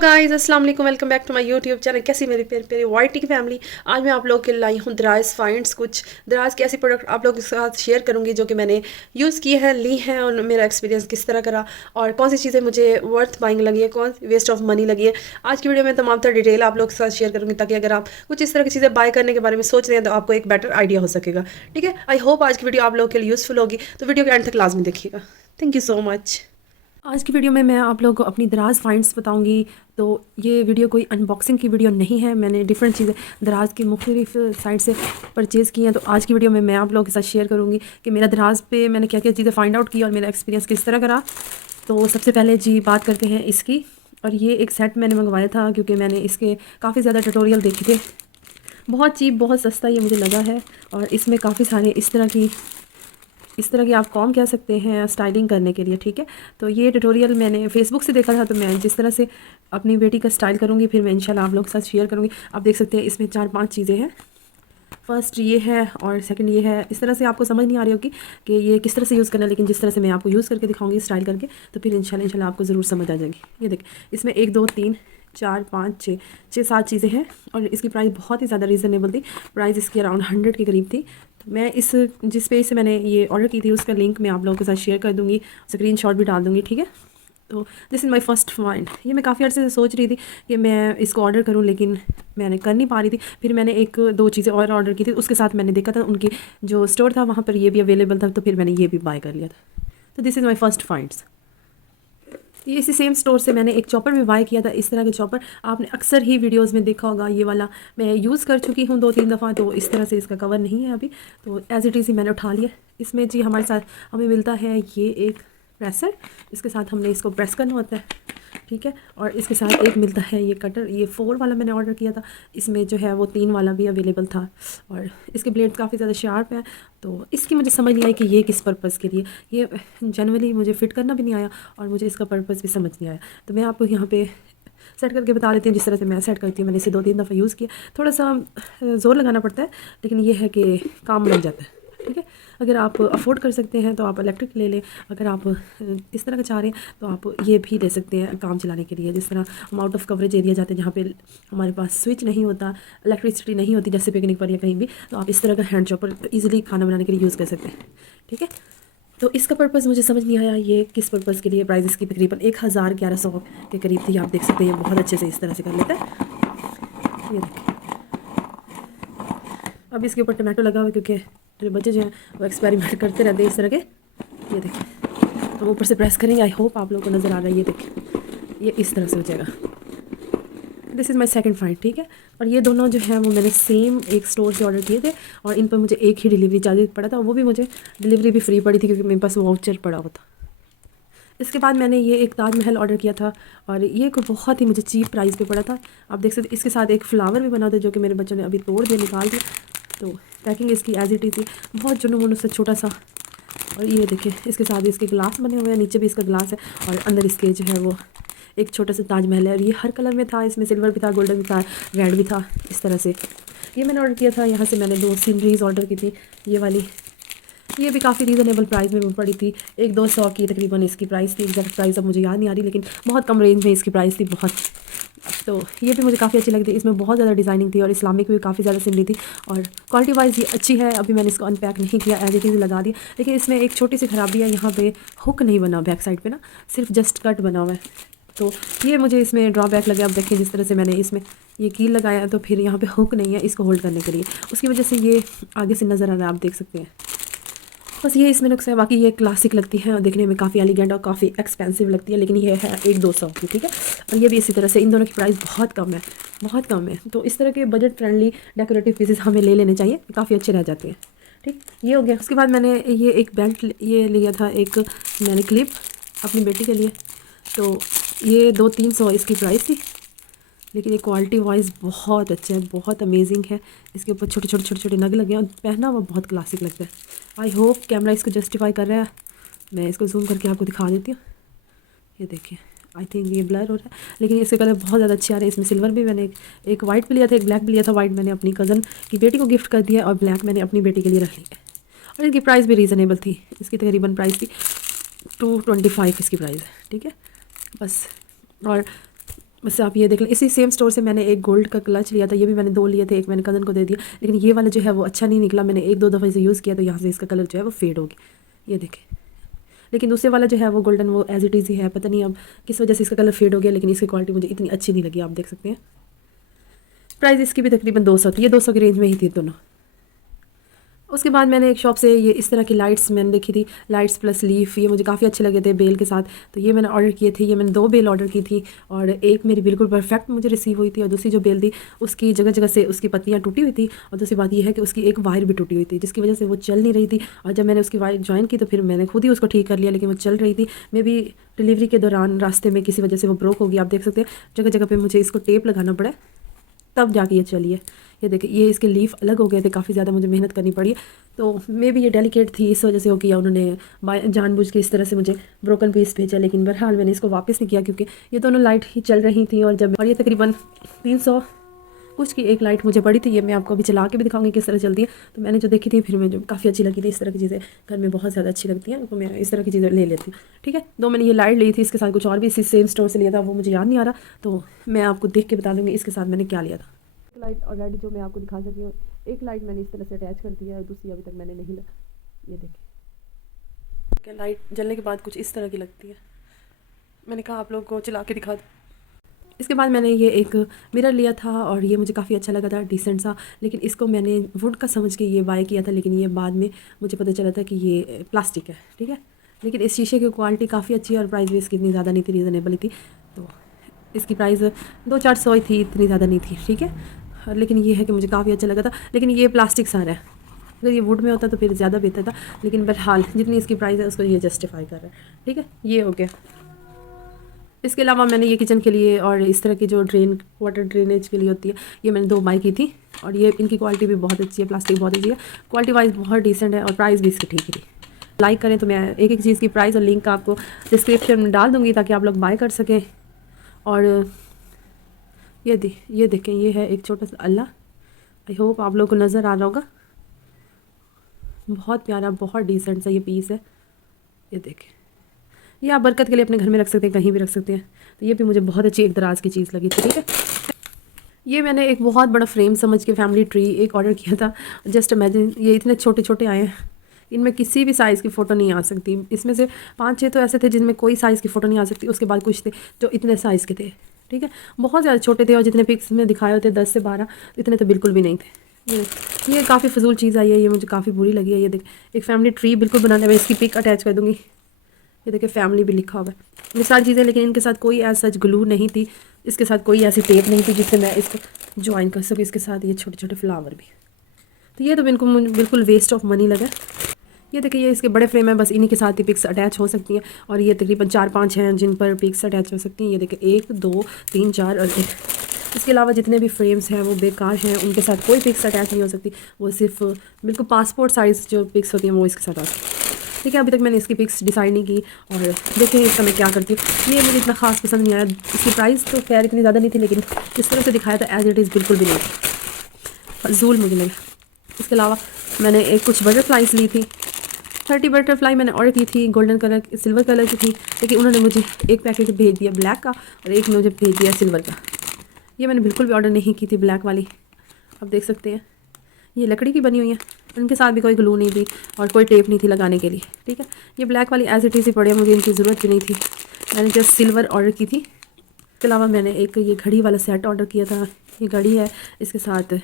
Guys अस्सलाम वालेकुम, welcome back to my YouTube channel. कैसी मेरी प्यारी प्यारी वाइटी की फैमिली। आज मैं आप लोगों के लिए लाई हूँ दराज फाइंड्स। कुछ दराज के ऐसी प्रोडक्ट आप लोगों के साथ शेयर करूँगी जो कि मैंने यूज़ की है, ली हैं, और मेरा एक्सपीरियंस किस तरह करा और कौन सी चीज़ें मुझे वर्थ बाइंग लगी है, कौन वेस्ट ऑफ मनी लगी है। आज की वीडियो में तमाम तरह डिटेल आप लोगों के साथ शेयर करूँगी ताकि अगर आप कुछ इस तरह की चीज़ें बाय करने के बारे में सोच रहे हैं तो आपको एक बेटर आइडिया हो सकेगा। ठीक है, आई होप आज की वीडियो आप लोगों के लिए यूज़फुल होगी, तो वीडियो के एंड तक लाजमी देखिएगा। Thank you so much. आज की वीडियो में मैं आप लोगों को अपनी दराज फाइंड्स बताऊंगी। तो ये वीडियो कोई अनबॉक्सिंग की वीडियो नहीं है, मैंने डिफरेंट चीज़ें दराज की मुख्तलिफ साइट से परचेज़ की हैं। तो आज की वीडियो में मैं आप लोगों के साथ शेयर करूंगी कि मेरा दराज पे मैंने क्या क्या चीज़ें फाइंड आउट की और मेरा एक्सपीरियंस किस तरह करा। तो सबसे पहले जी बात करते हैं इसकी। और ये एक सेट मैंने मंगवाया था क्योंकि मैंने इसके काफ़ी ज़्यादा ट्यूटोरियल देखे थे। बहुत चीप, बहुत सस्ता ये मुझे लगा है। और इसमें काफ़ी सारे इस तरह की आप कॉम कह सकते हैं स्टाइलिंग करने के लिए। ठीक है, तो ये ट्यूटोरियल मैंने फेसबुक से देखा था। तो मैं जिस तरह से अपनी बेटी का स्टाइल करूँगी फिर मैं इंशाल्लाह आप लोगों के साथ शेयर करूँगी। आप देख सकते हैं इसमें 4-5 चीज़ें हैं। फर्स्ट ये है और सेकंड ये है। इस तरह से आपको समझ नहीं आ रही होगी कि ये किस तरह से यूज़ करना है, लेकिन जिस तरह से मैं आपको यूज़ करके दिखाऊंगी स्टाइल करके तो फिर इंशाल्लाह आपको ज़रूर समझ आ जाएगी। ये देख, इसमें 1 2 3 4 5 6 7 चीज़ें हैं और इसकी प्राइस बहुत ही ज़्यादा रीज़नेबल थी। प्राइस इसकी अराउंड 100 के करीब थी। तो मैं जिस पेज से मैंने ये ऑर्डर की थी उसका लिंक मैं आप लोगों के साथ शेयर कर दूँगी, स्क्रीनशॉट भी डाल दूँगी। ठीक है, तो this is my first find. ये मैं काफ़ी अर्से से सोच रही थी कि मैं इसको ऑर्डर करूं, लेकिन मैंने कर नहीं पा रही थी। फिर मैंने 1-2 चीज़ें और ऑर्डर की थी, उसके साथ मैंने देखा था उनकी जो स्टोर था वहाँ पर ये भी अवेलेबल था, तो फिर मैंने ये भी बाय कर लिया था। तो this is my first finds. ये इसी सेम स्टोर से मैंने एक चॉपर भी बाय किया था। इस तरह के चॉपर आपने अक्सर ही वीडियोस में देखा होगा। ये वाला मैं यूज़ कर चुकी हूँ 2-3 दफ़ा। तो इस तरह से इसका कवर नहीं है अभी, तो एज़ इट इज़ ही मैंने उठा लिया। इसमें जी हमारे साथ हमें मिलता है ये एक प्रेसर, इसके साथ हमने इसको प्रेस करना होता है। ठीक है, और इसके साथ एक मिलता है ये कटर। ये 4 वाला मैंने ऑर्डर किया था, इसमें जो है वो 3 वाला भी अवेलेबल था। और इसके ब्लेड्स काफ़ी ज़्यादा शार्प हैं। तो इसकी मुझे समझ नहीं आई कि ये किस पर्पज़ के लिए, ये जनरली मुझे फ़िट करना भी नहीं आया और मुझे इसका पर्पज़ भी समझ नहीं आया। तो मैं आपको यहाँ पे सेट करके बता देती हूँ जिस तरह से मैं सेट करती हूँ। मैंने इसे 2-3 दफ़ा यूज़ किया, थोड़ा सा ज़ोर लगाना पड़ता है, लेकिन ये है कि काम बन जाता है। ठीक है, अगर आप अफोर्ड कर सकते हैं तो आप इलेक्ट्रिक ले लें। अगर आप इस तरह का चाह रहे हैं तो आप ये भी ले सकते हैं काम चलाने के लिए। जिस तरह हम आउट ऑफ कवरेज एरिया जाते हैं जहाँ पे हमारे पास स्विच नहीं होता, इलेक्ट्रिसिटी नहीं होती, जैसे पिकनिक पर या कहीं भी, तो आप इस तरह का हैंड चॉपर ईजिली खाना बनाने के लिए यूज़ कर सकते हैं। ठीक है, तो इसका पर्पज़ मुझे समझ नहीं आया ये किस पर्पज़ के लिए। प्राइस इसकी तकरीबन 1100 के करीब थी। आप देख सकते हैं ये बहुत अच्छे से इस तरह से कर लेता है। ये देखिए, अब इसके ऊपर टमाटो लगा हुआ है क्योंकि मेरे बच्चे जो हैं वो एक्सपेरिमेंट करते रहते हैं इस तरह के। ये देखिए, तो ऊपर से प्रेस करेंगे। आई होप आप लोगों को नज़र आ रहा है। ये देखिए, ये इस तरह से हो जाएगा। This is my second find. ठीक है, और ये दोनों जो हैं वो मैंने सेम एक स्टोर से ऑर्डर किए थे और इन पर मुझे एक ही डिलीवरी चार्ज पड़ा था। वो भी मुझे डिलीवरी भी फ्री पड़ी थी क्योंकि मेरे पास वाउचर पड़ा हुआ था। इसके बाद मैंने ये एक ताजमहल ऑर्डर किया था और ये को बहुत ही मुझे चीप प्राइस पे पड़ा था। आप देख सकते इसके साथ एक फ्लावर भी बना था जो कि मेरे बच्चों ने अभी तोड़ दिया, निकाल दिया। तो पैकिंग इसकी एज इट इज़ थी, बहुत जुनून से छोटा सा। और ये देखिए, इसके साथ इसके ग्लास बने हुए हैं, नीचे भी इसका ग्लास है और अंदर इसके जो है वो एक छोटा सा ताजमहल है। और ये हर कलर में था, इसमें सिल्वर भी था, गोल्डन भी था, रेड भी था। इस तरह से ये मैंने ऑर्डर किया था। यहाँ से मैंने 2 सीनरीज ऑर्डर की थी। ये वाली, ये भी काफ़ी रीज़नेबल प्राइस में पड़ी थी। 1-200 की तकरीबन इसकी प्राइस थी। एग्जैक्ट प्राइस अब मुझे याद नहीं आ रही, लेकिन बहुत कम रेंज में इसकी प्राइस थी बहुत। तो ये भी मुझे काफ़ी अच्छी लगी थी। इसमें बहुत ज़्यादा डिज़ाइनिंग थी और इस्लामिक भी काफ़ी ज़्यादा सिमरी थी और क्वालिटी वाइज ये अच्छी है। अभी मैंने इसको अनपैक नहीं किया, एज इट इज़ लगा दिया। लेकिन इसमें एक छोटी सी ख़राबी है, यहाँ पे हुक नहीं बना बैक साइड पे ना, सिर्फ जस्ट कट बना हुआ है। तो ये मुझे इसमें ड्रॉबैक लगे। अब देखिए जिस तरह से मैंने इसमें ये कील लगाया तो फिर यहाँ पे हुक नहीं है इसको होल्ड करने के लिए, उसकी वजह से ये आगे से नज़र आ रहा है, आप देख सकते हैं। बस ये इसमें नुक्स है। बाकी ये क्लासिक लगती है और देखने में काफ़ी एलिगेंट और काफ़ी एक्सपेंसिव लगती है, लेकिन ये है 1-200 की। ठीक है, और ये भी इसी तरह से, इन दोनों की प्राइस बहुत कम है, बहुत कम है। तो इस तरह के बजट फ्रेंडली डेकोरेटिव पीसेस हमें ले लेने चाहिए, काफ़ी अच्छे रह जाते हैं। ठीक, ये हो गया। उसके बाद मैंने ये एक बेल्ट ये लिया था, एक मैंने क्लिप अपनी बेटी के लिए। तो ये 200-300 इसकी प्राइस थी, लेकिन ये क्वालिटी वाइज बहुत अच्छा है, बहुत अमेजिंग है। इसके ऊपर छोटे छोटे छोटे छोटे नग लगे हैं और पहना हुआ बहुत क्लासिक लगता है। आई होप कैमरा इसको जस्टिफाई कर रहा है। मैं इसको जूम करके आपको दिखा देती हूँ। ये देखिए, आई थिंक ये ब्लर हो रहा है, लेकिन इसके कलर बहुत ज़्यादा अच्छे आ रहे हैं। इसमें सिल्वर भी मैंने एक वाइट भी लिया था, एक ब्लैक भी लिया था। वाइट मैंने अपनी कज़न की बेटी को गिफ्ट कर दिया और ब्लैक मैंने अपनी बेटी के लिए रख लिया। और इनकी प्राइस भी रीज़नेबल थी। इसकी तकरीबन प्राइस थी 225 इसकी प्राइस है। ठीक है, बस। और बस आप ये देख लें। इसी सेम स्टोर से मैंने एक गोल्ड का क्लच लिया था, ये भी मैंने 2 लिए थे, एक मैंने कज़न को दे दिया, लेकिन ये वाला जो है वो अच्छा नहीं निकला। मैंने 1-2 दफ़ा इसे यूज़ किया तो यहाँ से इसका कलर जो है वो फेड हो गया, ये देखें। लेकिन दूसरे वाला जो है वो गोल्डन वो एज इट इज़ ही है, पता नहीं अब किस वजह से इसका कलर फेड हो गया, लेकिन इसकी क्वालिटी मुझे इतनी अच्छी नहीं लगी, आप देख सकते हैं। प्राइस इसकी भी तकरीबन 200 थी, ये 200 की रेंज में ही थी दोनों। उसके बाद मैंने एक शॉप से ये इस तरह की लाइट्स मैंने देखी थी, लाइट्स प्लस लीफ, ये मुझे काफ़ी अच्छे लगे थे बेल के साथ, तो ये मैंने ऑर्डर किए थे। ये मैंने 2 बेल ऑर्डर की थी और एक मेरी बिल्कुल परफेक्ट मुझे रिसीव हुई थी, और दूसरी जो बेल थी उसकी जगह जगह से उसकी पत्तियाँ टूटी हुई थी, और दूसरी बात यह है कि उसकी एक वायर भी टूटी हुई थी, जिसकी वजह से वो चल नहीं रही थी। और जब मैंने उसकी वायर ज्वाइन की तो फिर मैंने खुद ही उसको ठीक कर लिया, लेकिन वो चल रही थी। मे भी डिलीवरी के दौरान रास्ते में किसी वजह से वो ब्रोक होगी, आप देख सकते हैं। जगह जगह पर मुझे इसको टेप लगाना पड़ा तब जाके ये चली है। ये देखिए, ये इसके लीफ अलग हो गए थे, काफ़ी ज़्यादा मुझे मेहनत करनी पड़ी, तो मे भी ये डेलिकेट थी, इस वजह से हो किया उन्होंने जानबूझ के इस तरह से मुझे ब्रोकन पीस भेजा। लेकिन बहरहाल मैंने इसको वापस नहीं किया, क्योंकि ये दोनों लाइट ही चल रही थी। और ये तकरीबन 300 कुछ की एक लाइट मुझे पड़ी थी, ये मैं आपको अभी चला के भी दिखाऊंगी किस तरह चलती है। तो मैंने जो देखी थी फिर मुझे काफ़ी अच्छी लगी थी। इस तरह की चीज़ें घर में बहुत ज़्यादा अच्छी लगती हैं, तो मैं इस तरह की चीज़ें ले लेती हूँ। ठीक है, 2 मैंने ये लाइट ली थी, इसके साथ कुछ और भी इसी सेम स्टोर से लिया था, वो मुझे याद नहीं आ रहा, तो मैं आपको देख के बता दूँगी इसके साथ मैंने क्या लिया था। लाइट ऑलरेडी जो मैं आपको दिखा सकती हूँ, एक लाइट मैंने इस तरह से अटैच कर दिया है, और दूसरी अभी तक मैंने नहीं ये देखिए, लाइट जलने के बाद कुछ इस तरह की लगती है। मैंने कहा आप लोगों को चला के दिखा दूँ। इसके बाद मैंने ये एक मिरर लिया था, और ये मुझे काफ़ी अच्छा लगा था, डिसेंट सा, लेकिन इसको मैंने वुड का समझ के ये बाय किया था, लेकिन ये बाद में मुझे पता चला था कि ये प्लास्टिक है। ठीक है, लेकिन इस शीशे की क्वालिटी काफ़ी अच्छी है, और प्राइस भी इसकी इतनी ज़्यादा नहीं थी, रीज़नेबल ही थी। तो इसकी प्राइस 200-400 ही थी, इतनी ज़्यादा नहीं थी। ठीक है, लेकिन ये है कि मुझे काफ़ी अच्छा लगा था, लेकिन ये प्लास्टिक सारा है। अगर ये वुड में होता तो फिर ज़्यादा बेहतर था, लेकिन बहरहाल जितनी इसकी प्राइस है उसको ये जस्टिफाई कर रहा है। ठीक है, ये हो गया। इसके अलावा मैंने ये किचन के लिए और इस तरह की जो वाटर ड्रेनेज के लिए होती है, ये मैंने 2 बाई की थी, और ये इनकी क्वालिटी भी बहुत अच्छी है, प्लास्टिक बहुत अच्छी है, क्वालिटी वाइज बहुत डिसेंट है, और प्राइस भी इसकी ठीक ही थी। लाइक करें तो मैं एक एक चीज़ की प्राइस और लिंक आपको डिस्क्रिप्शन में डाल दूँगी, ताकि आप लोग बाय कर सकें। और ये देखें, ये है एक छोटा सा अल्लाह, आई होप आप लोगों को नज़र आ रहा होगा, बहुत प्यारा, बहुत डिसेंट सा ये पीस है। ये देखें, ये आप बरकत के लिए अपने घर में रख सकते हैं, कहीं भी रख सकते हैं। तो ये भी मुझे बहुत अच्छी एक दराज की चीज़ लगी थी। ठीक है, ये मैंने एक बहुत बड़ा फ्रेम समझ के फैमिली ट्री एक ऑर्डर किया था। जस्ट इमेजिन, ये इतने छोटे छोटे आए हैं, इनमें किसी भी साइज़ की फ़ोटो नहीं आ सकती। इसमें से 5-6 तो ऐसे थे जिनमें कोई साइज़ की फ़ोटो नहीं आ सकती, उसके बाद कुछ थे जो इतने साइज़ के थे। ठीक है, बहुत ज़्यादा छोटे थे, और जितने पिक्स में दिखाए होते 10 से 12, इतने तो बिल्कुल भी नहीं थे। ये काफ़ी फजूल चीज़ आई है, ये मुझे काफ़ी बुरी लगी है। ये देख, एक फैमिली ट्री बिल्कुल बनाने में, इसकी पिक अटैच कर दूँगी। ये देखिए, फैमिली भी लिखा हुआ है, ये सारी चीज़ें, लेकिन इनके साथ कोई एज सच ग्लू नहीं थी, इसके साथ कोई ऐसी टेप नहीं थी जिससे मैं इसको ज्वाइन कर सकूँ। इसके साथ ये छोटे छोटे फ्लावर भी, तो ये तो बिल्कुल वेस्ट ऑफ मनी लगा। ये देखिए, ये इसके बड़े फ्रेम है, बस इन्हीं के साथ ही पिक्स अटैच हो सकती हैं, और ये तकरीबन 4-5 हैं जिन पर पिक्स अटैच हो सकती हैं। ये देखिए, 1 2 3 4 और 1। इसके अलावा जितने भी फ्रेम्स हैं वो बेकार हैं, उनके साथ कोई पिक्स अटैच नहीं हो सकती, वो सिर्फ बिल्कुल पासपोर्ट साइज़ जो पिक्स होती हैं वो इसके साथ आती हैं। ठीक है, अभी तक मैंने इसकी पिक्स डिसाइड नहीं की, और देखें इसका मैं क्या करती हूँ। ये मुझे इतना ख़ास पसंद नहीं आया, इसकी प्राइस तो खैर इतनी ज़्यादा नहीं थी, लेकिन जिस तरह से दिखाया था एज इट इज़ बिल्कुल भी नहीं, फजूल मुझे लगा। इसके अलावा मैंने एक कुछ बटरफ्लाइज ली थी, 30 बटरफ्लाई मैंने ऑर्डर की थी, गोल्डन कलर सिल्वर कलर की थी, लेकिन उन्होंने मुझे एक पैकेट भेज दिया ब्लैक का, और एक मुझे भेज दिया सिल्वर का। ये मैंने बिल्कुल भी ऑर्डर नहीं की थी ब्लैक वाली, आप देख सकते हैं, ये लकड़ी की बनी हुई है, इनके साथ भी कोई ग्लू नहीं थी और कोई टेप नहीं थी लगाने के लिए। ठीक है, ये ब्लैक वाली एज इट इज़ ही पड़ी है, मुझे इनकी ज़रूरत भी नहीं थी, मैंने जस्ट सिल्वर ऑर्डर की थी। इसके अलावा मैंने एक ये घड़ी वाला सेट ऑर्डर किया था, ये घड़ी है, इसके साथ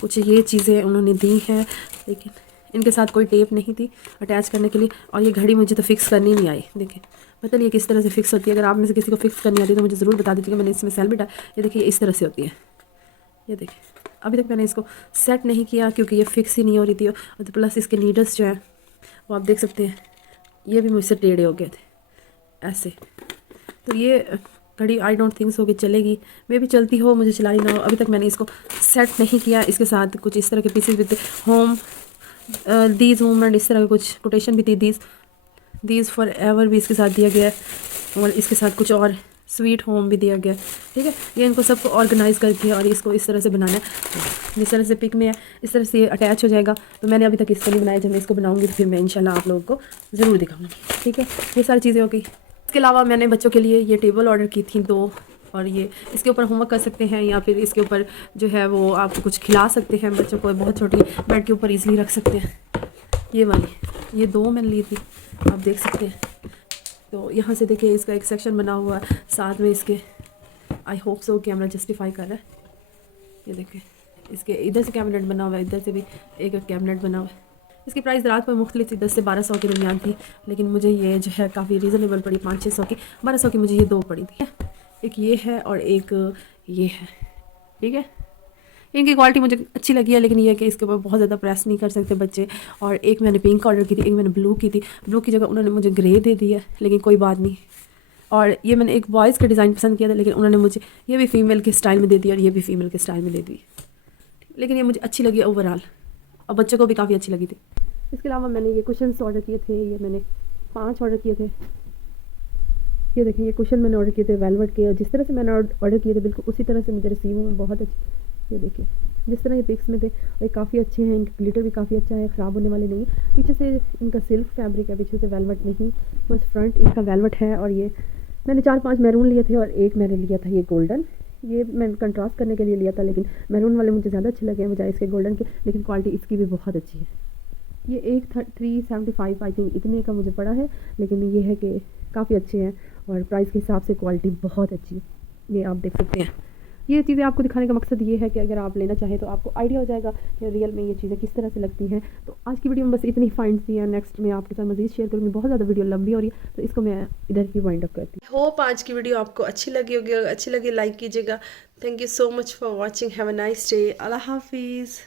कुछ ये चीज़ें उन्होंने दी हैं, लेकिन इनके साथ कोई टेप नहीं थी अटैच करने के लिए, और ये घड़ी मुझे तो फिक्स करनी नहीं आई। देखें, पता नहीं किस तरह से फिक्स होती है, अगर आप में से किसी को फिक्स करनी आती है तो मुझे ज़रूर बता दीजिएगा, मैंने इसमें सेल भी डाला। ये देखिए, इस तरह से होती है, ये देखिए, अभी तक मैंने इसको सेट नहीं किया क्योंकि ये फिक्स ही नहीं हो रही थी, और तो प्लस इसके नीडल्स जो हैं वो आप देख सकते हैं, ये भी मुझसे टेढ़े हो गए थे ऐसे। तो ये घड़ी आई डोंट थिंक सो कि चलेगी, मे भी चलती हो, मुझे चलाई ना हो। अभी तक मैंने इसको सेट नहीं किया। इसके साथ कुछ इस तरह के पीसेस भी थे, होम दीज होम एंड इस तरह का कुछ कोटेशन भी थी, दीज फॉर एवर भी इसके साथ दिया गया है, और इसके साथ कुछ और स्वीट होम भी दिया गया। ठीक है, ये इनको सबको ऑर्गेनाइज़ करके और इसको इस तरह से बनाना है, जिस तरह से पिक में है इस तरह से ये अटैच हो जाएगा। तो मैंने अभी तक इसको नहीं बनाया, जब मैं इसको बनाऊंगी तो फिर मैं इंशाल्लाह आप लोगों को ज़रूर दिखाऊंगी। ठीक है, ये सारी चीज़ें हो गई। इसके अलावा मैंने बच्चों के लिए ये टेबल ऑर्डर की थी 2, और ये इसके ऊपर होमवर्क कर सकते हैं या फिर इसके ऊपर जो है वो आप कुछ खिला सकते हैं बच्चों को, बहुत छोटी बेड के ऊपर ईजिली रख सकते हैं। ये वाली, ये 2 मैंने ली थी, आप देख सकते हैं। तो यहाँ से देखिए इसका एक सेक्शन बना हुआ है, साथ में इसके I hope so camera justify कर रहा है। ये देखिए इसके इधर से कैबिनेट बना हुआ है, इधर से भी एक कैबिनेट बना हुआ है। इसकी प्राइस रात पर मुख्तलिफ थी, 10 से 1200 के दरमियान थी, लेकिन मुझे ये जो है काफ़ी रीज़नेबल पड़ी, 500-600 की, 1200 की मुझे ये 2 पड़ी थी। एक ये है और एक ये है, ठीक है। इनकी क्वालिटी मुझे अच्छी लगी है, लेकिन ये है कि इसके ऊपर बहुत ज़्यादा प्रेस नहीं कर सकते बच्चे। और एक मैंने पिंक ऑर्डर की थी, एक मैंने ब्लू की थी, ब्लू की जगह उन्होंने मुझे ग्रे दे दी है, लेकिन कोई बात नहीं। और ये मैंने एक बॉयज़ का डिज़ाइन पसंद किया था, लेकिन उन्होंने मुझे ये भी फ़ीमेल के स्टाइल में दे दी और ये भी फ़ीमेल के स्टाइल में दे दी, लेकिन ये मुझे अच्छी लगी ओवरऑल और बच्चों को भी काफ़ी अच्छी लगी थी। इसके अलावा मैंने ये कुशन्स ऑर्डर किए थे, ये मैंने 5 ऑर्डर किए थे। ये देखें ये कुशन मैंने ऑर्डर किए थे वेलवेट के, और जिस तरह से मैंने ऑर्डर किए थे बिल्कुल उसी तरह से मुझे रिसीव हुए, बहुत अच्छे। ये देखिए जिस तरह ये पिक्स में थे, ये काफ़ी अच्छे हैं, इनका ग्लिटर भी काफ़ी अच्छा है, ख़राब होने वाले नहीं है। पीछे से इनका सिल्क फैब्रिक है, पीछे से वेलवेट नहीं, बस फ्रंट इनका वेलवेट है। और ये मैंने 4-5 मैरून लिए थे और एक मैंने लिया था ये गोल्डन, ये मैंने कंट्रास्ट करने के लिए लिया था, लेकिन मैरून वाले मुझे ज़्यादा अच्छे लगे बजाय इसके गोल्डन के, लेकिन क्वालिटी इसकी भी बहुत अच्छी है। ये एक 375 आई थिंक इतने का मुझे पड़ा है, लेकिन ये है कि काफ़ी अच्छे हैं और प्राइस के हिसाब से क्वालिटी बहुत अच्छी है। ये आप देख सकते हैं। ये चीज़ें आपको दिखाने का मकसद ये है कि अगर आप लेना चाहें तो आपको आइडिया हो जाएगा कि रियल में ये चीज़ें किस तरह से लगती हैं। तो आज की वीडियो में बस इतनी फाइंड्स थी, नेक्स्ट मैं आपके साथ मज़ीद शेयर करूँगी। बहुत ज़्यादा वीडियो लंबी हो रही है, तो इसको मैं इधर ही वाइंड अप करती हूँ। होप आज की वीडियो आपको अच्छी लगी होगी, अगर अच्छी लगी लाइक कीजिएगा। Thank you so much for watching, have a nice day, अल्लाह हाफिज़।